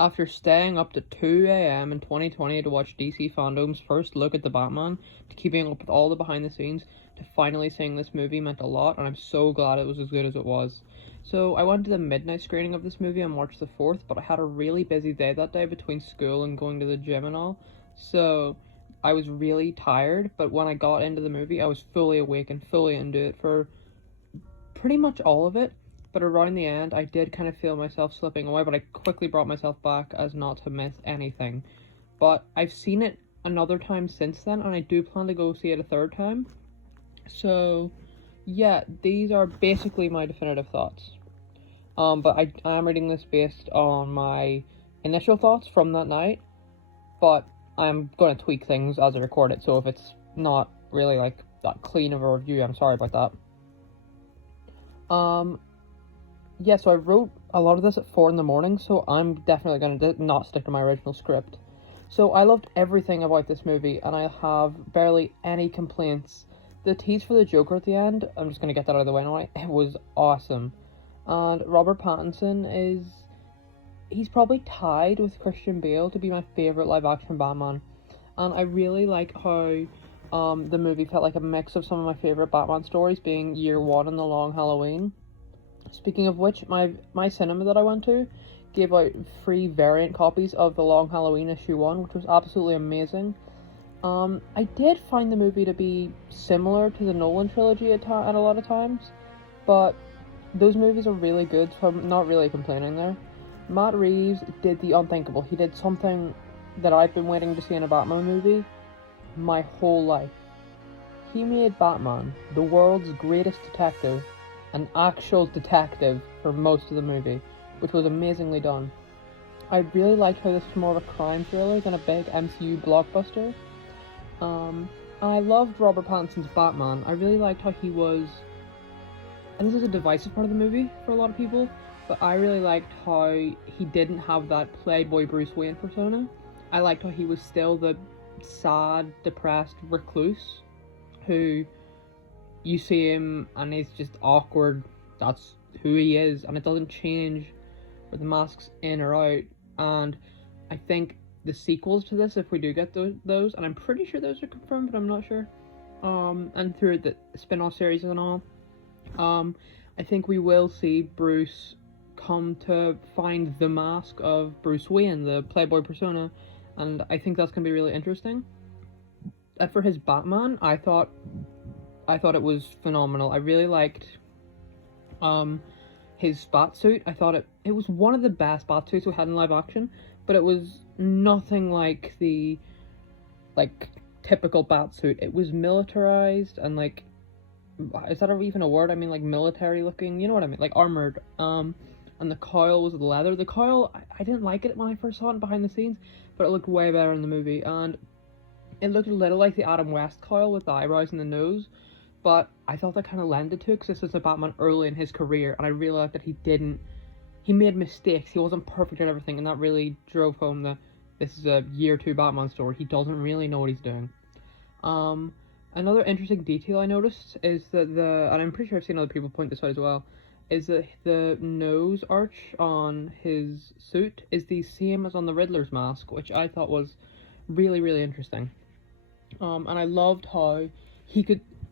After staying up to 2 a.m. in 2020 to watch DC Fandom's first look at the Batman, to keeping up with all the behind the scenes, to finally seeing this movie meant a lot, and I'm so glad it was as good as it was. So I went to the midnight screening of this movie on March the 4th, but I had a really busy day that day between school and going to the gym and all, so I was really tired, but when I got into the movie, I was fully awake and fully into it for pretty much all of it. But around the end, I did kind of feel myself slipping away, but I quickly brought myself back as not to miss anything. But I've seen it another time since then, and I do plan to go see it a third time. So, yeah, these are basically my definitive thoughts. But I am reading this based on my initial thoughts from that night, but I'm going to tweak things as I record it, so if it's not really, like, that clean of a review, I'm sorry about that. Yeah, so I wrote a lot of this at 4 in the morning, so I'm definitely going to not stick to my original script. So I loved everything about this movie, and I have barely any complaints. The tease for the Joker at the end, I'm just going to get that out of the way now, it was awesome. And Robert Pattinson he's probably tied with Christian Bale to be my favourite live-action Batman. And I really like how the movie felt like a mix of some of my favourite Batman stories, being Year One and The Long Halloween. Speaking of which, my cinema that I went to gave out free variant copies of The Long Halloween issue 1, which was absolutely amazing. I did find the movie to be similar to the Nolan trilogy at a lot of times, but those movies are really good, so I'm not really complaining there. Matt Reeves did the unthinkable. He did something that I've been waiting to see in a Batman movie my whole life. He made Batman the world's greatest detective, an actual detective for most of the movie, which was amazingly done. I really liked how this was more of a crime thriller than a big MCU blockbuster. I loved Robert Pattinson's Batman. I really liked how he was, and this is a divisive part of the movie for a lot of people, but I really liked how he didn't have that playboy Bruce Wayne persona. I liked how he was still the sad, depressed recluse who you see him and he's just awkward. That's who he is, and it doesn't change with the masks in or out. And I think the sequels to this, if we do get those, and I'm pretty sure those are confirmed, but I'm not sure. And through the spin-off series and all, I think we will see Bruce come to find the mask of Bruce Wayne, the playboy persona, and I think that's gonna be really interesting. And for his Batman, I thought it was phenomenal. I really liked his bat suit. I thought it was one of the best bat suits we had in live action, but it was nothing like the typical bat suit. It was militarized and is that even a word? I mean, like military looking, you know what I mean? Like armored. And the coil was leather. The coil, I didn't like it when I first saw it behind the scenes, but it looked way better in the movie, and it looked a little like the Adam West coil with the eyebrows and the nose. But I thought that kind of lended to it because this is a Batman early in his career, and I realized that he made mistakes. He wasn't perfect at everything, and that really drove home that this is a year 2 Batman story. He doesn't really know what he's doing. Another interesting detail I noticed is that and I'm pretty sure I've seen other people point this out as well, is that the nose arch on his suit is the same as on the Riddler's mask, which I thought was really, really interesting. And I loved how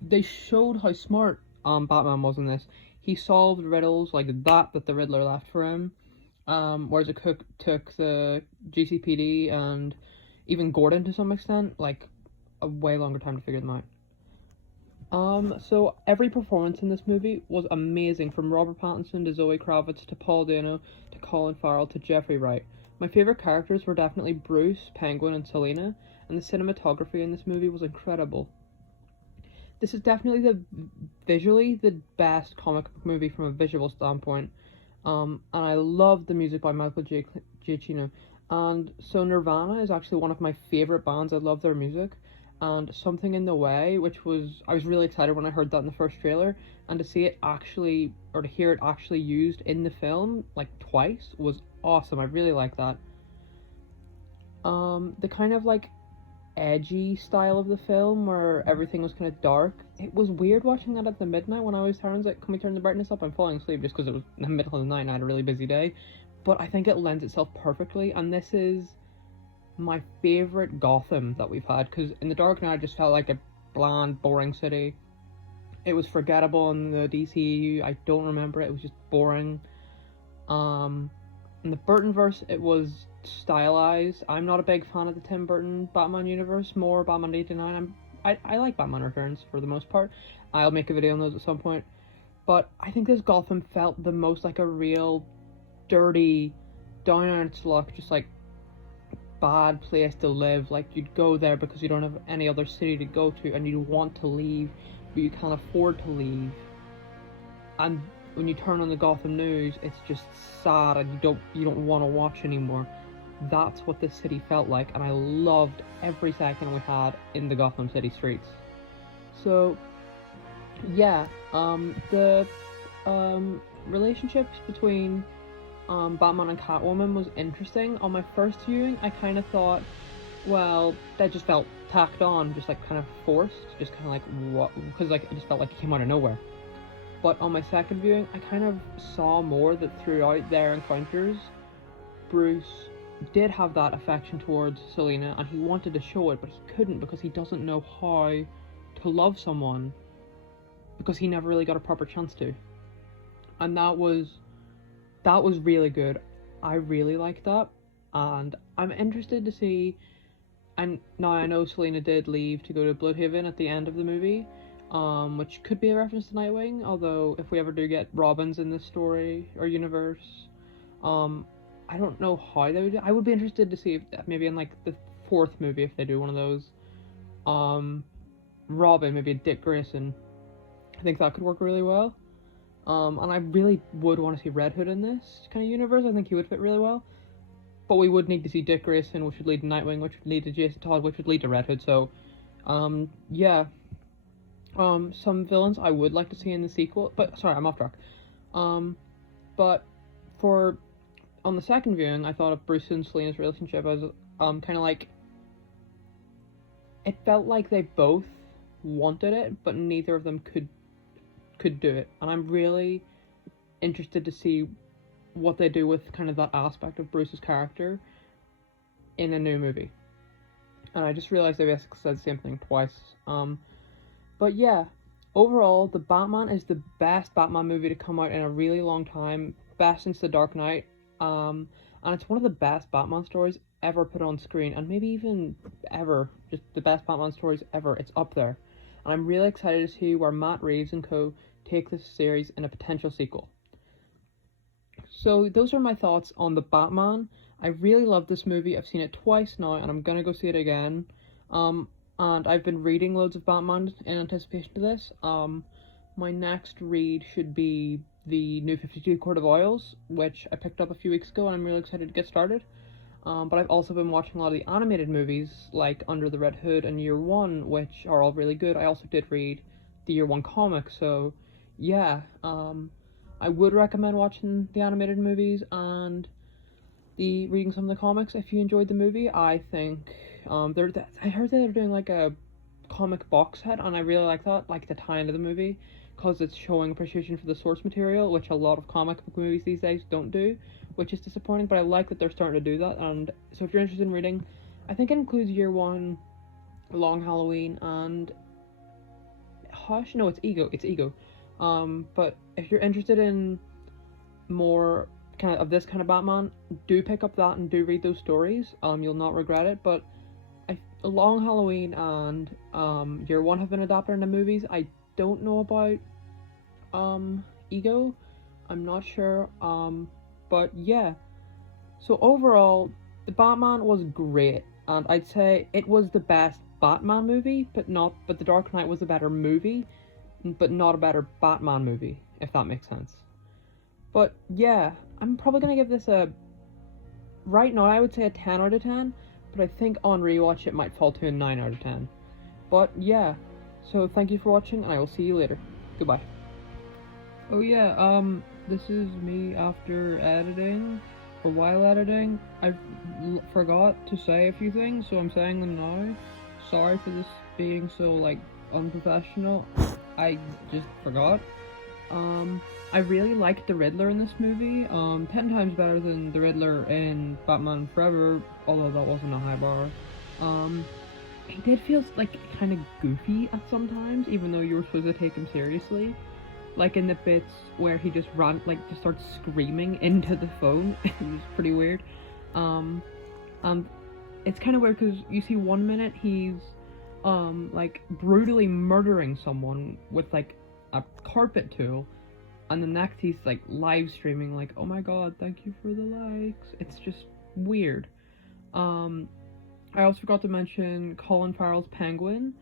they showed how smart Batman was in this. He solved riddles like that the Riddler left for him, whereas it took the GCPD and even Gordon to some extent like a way longer time to figure them out. So every performance in this movie was amazing, from Robert Pattinson to Zoe Kravitz to Paul Dano to Colin Farrell to Jeffrey Wright. My favorite characters were definitely Bruce, Penguin, and Selina, and the cinematography in this movie was incredible. This is definitely visually the best comic book movie from a visual standpoint. And I love the music by Michael Giacchino. And so Nirvana is actually one of my favorite bands. I love their music. And Something in the Way, I was really excited when I heard that in the first trailer, and to see it actually, or to hear it actually used in the film, like twice, was awesome. I really like that. The kind of edgy style of the film where everything was kind of dark, it was weird watching that at the midnight when I was tired. Like, can we turn the brightness up? I'm falling asleep just because it was in the middle of the night and I had a really busy day. but I think it lends itself perfectly, and this is my favorite Gotham that we've had, because in The Dark Knight I just felt like a bland, boring city. It was forgettable in the DCU. I don't remember it. It was just boring. In the Burtonverse, it was stylized. I'm not a big fan of the Tim Burton Batman universe. More Batman 89. I like Batman Returns for the most part. I'll make a video on those at some point. But I think this Gotham felt the most like a real dirty, down on its luck, just like bad place to live. Like, you'd go there because you don't have any other city to go to, and you want to leave, but you can't afford to leave. And when you turn on the Gotham news, it's just sad, and you don't want to watch anymore. That's what this city felt like, and I loved every second we had in the Gotham City streets. So yeah, the relationships between Batman and Catwoman was interesting. On my first viewing, I kind of thought, well, that just felt tacked on, just like kind of forced, just kind of like what, because like it just felt like it came out of nowhere. But on my second viewing, I kind of saw more that throughout their encounters, Bruce did have that affection towards Selina, and he wanted to show it, but he couldn't because he doesn't know how to love someone, because he never really got a proper chance to. And that was really good. I really liked that, and I'm interested to see. And now I know Selina did leave to go to Bloodhaven at the end of the movie, which could be a reference to Nightwing. Although if we ever do get Robins in this story or universe, I don't know how they would do. I would be interested to see if maybe in like the fourth movie, if they do one of those, Robin, maybe a Dick Grayson. I think that could work really well. And I really would want to see Red Hood in this kind of universe. I think he would fit really well. But we would need to see Dick Grayson, which would lead to Nightwing, which would lead to Jason Todd, which would lead to Red Hood. So, yeah. Some villains I would like to see in the sequel. But, sorry, I'm off track. But on the second viewing, I thought of Bruce and Selina's relationship as, kind of like, it felt like they both wanted it, but neither of them could do it. And I'm really interested to see what they do with kind of that aspect of Bruce's character in a new movie. And I just realized they basically said the same thing twice. But yeah, overall, The Batman is the best Batman movie to come out in a really long time. Best since The Dark Knight. And it's one of the best Batman stories ever put on screen, and maybe even ever. Just the best Batman stories ever. It's up there. And I'm really excited to see where Matt Reeves and co take this series in a potential sequel. So those are my thoughts on The Batman. I really love this movie. I've seen it twice now, and I'm gonna go see it again. And I've been reading loads of Batman in anticipation of this. My next read should be the New 52 Court of Owls, which I picked up a few weeks ago, and I'm really excited to get started. But I've also been watching a lot of the animated movies, like Under the Red Hood and Year One, which are all really good. I also did read the Year One comic, so yeah, I would recommend watching the animated movies and reading some of the comics if you enjoyed the movie. I think I heard that they're doing like a comic box set, and I really like that, like the tie into the movie, because it's showing appreciation for the source material, which a lot of comic book movies these days don't do, which is disappointing, but I like that they're starting to do that. And so if you're interested in reading, I think it includes Year One, Long Halloween, and Hush. No, it's Ego. But if you're interested in more kind of this kind of Batman, do pick up that and do read those stories. You'll not regret it. But Long Halloween and Year One have been adapted into movies. I don't know about Ego. I'm not sure. But yeah. So overall, The Batman was great, and I'd say it was the best Batman movie, but The Dark Knight was a better movie, but not a better Batman movie, if that makes sense. But yeah, I'm probably gonna give this right now I would say a 10 out of 10, but I think on rewatch it might fall to a 9 out of 10. But yeah, so thank you for watching, and I will see you later. Goodbye. Oh yeah, this is me after editing, or while editing. I forgot to say a few things, so I'm saying them now. Sorry for this being so, like, unprofessional. I just forgot. I really liked the Riddler in this movie. 10 times better than the Riddler in Batman Forever, although that wasn't a high bar. He did feel like kind of goofy at sometimes, even though you were supposed to take him seriously. Like in the bits where he just just starts screaming into the phone. It was pretty weird. And it's kind of weird because you see 1 minute he's like brutally murdering someone with like a carpet tool, and the next he's like live streaming like, oh my god, thank you for the likes. It's just weird. I also forgot to mention Colin Farrell's Penguin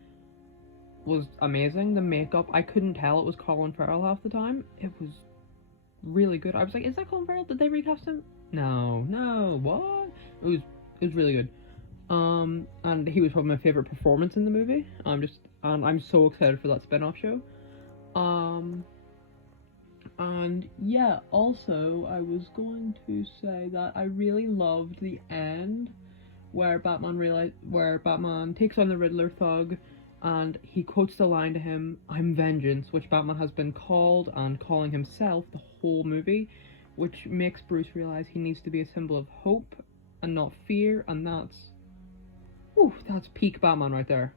was amazing. The makeup, I couldn't tell it was Colin Farrell half the time. It was really good. I was like, is that Colin Farrell? Did they recast him? No, what? It was really good. And he was probably my favorite performance in the movie. I'm so excited for that spin-off show. And yeah, also I was going to say that I really loved the end where Batman takes on the Riddler thug, and he quotes the line to him, "I'm vengeance," which Batman has been called and calling himself the whole movie, which makes Bruce realize he needs to be a symbol of hope and not fear, and that's peak Batman right there.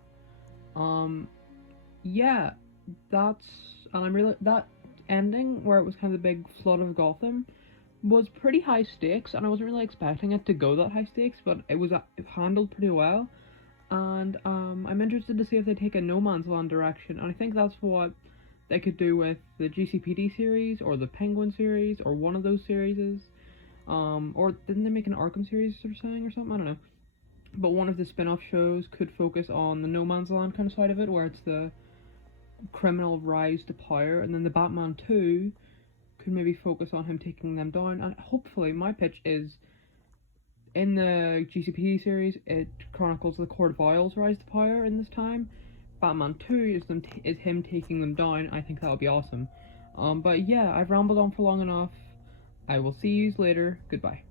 Yeah, that ending where it was kind of the big flood of Gotham was pretty high stakes, and I wasn't really expecting it to go that high stakes, but it handled pretty well. And I'm interested to see if they take a No Man's Land direction, and I think that's what they could do with the GCPD series or the Penguin series or one of those series. Or didn't they make an Arkham series or something? I don't know. But one of the spin-off shows could focus on the No Man's Land kind of side of it, where it's the criminal rise to power, and then the Batman 2 could maybe focus on him taking them down. And hopefully, my pitch is, in the GCPD series, it chronicles the Court of Owl's rise to power in this time. Batman 2 is him taking them down. I think that would be awesome. But yeah, I've rambled on for long enough. I will see you later. Goodbye.